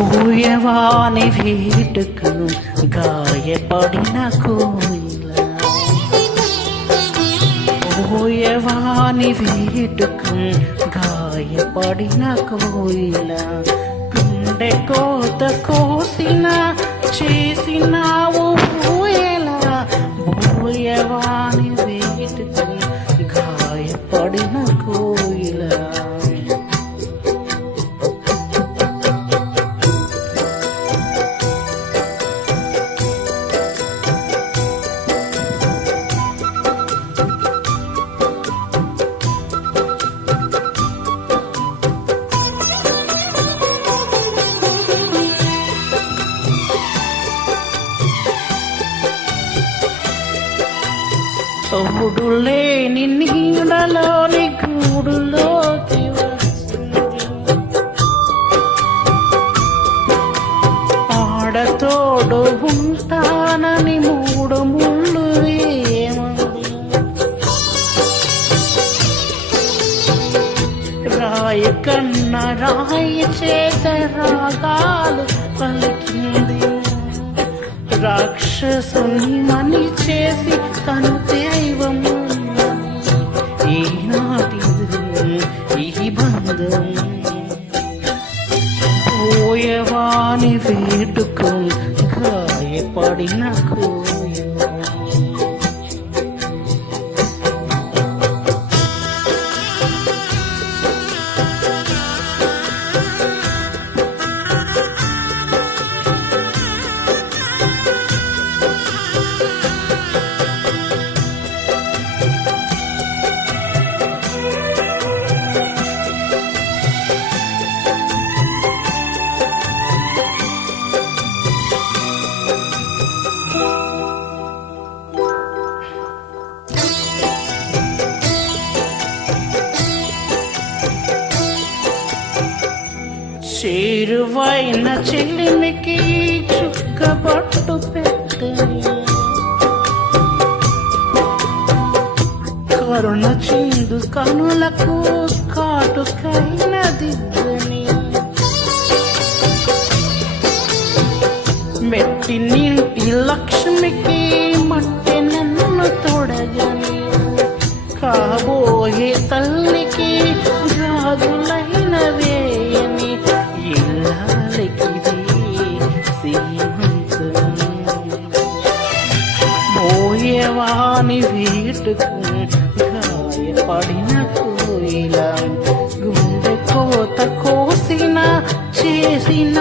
పోయవాని వేటుకు గాయపడిన కోయిల, పోయవాని వేటుకు గాయపడిన కోయిల, గుండె కోత కోసిన చేసినావు పోయేలా, పోయవాని వేటుకు గాయపడిన కోయిల. తోడు లేని నీడలోని గూడులోకి వచ్చింది, ఆడతోడు ఉంటానని మూడు ముళ్ళు ఏమంది, రాయి కన్న రాయి చేత రాగాలు పలికింది, రాక్షసుని మని చేసి తను దైవము. ఈనాటిది ఈ బంధం, పోయవాని వేటుకు గాయపడిన కోయ. చేరువైన చెల్లిమికి చుక్కబట్టు పెట్టని, కరుణ చిందు కనులకు కాటుకైన దిద్దని, మెట్టి నింటి లక్ష్మికి మట్టి నన్ను తొడగని, కాబోయే తల్లికి గాజులైన వేయని, ఇల్లాలికిది సీమంతం. పోయేవాని వీటుకు గాయపడిన కోయిల, గుండె కోత కోసిన చేసిన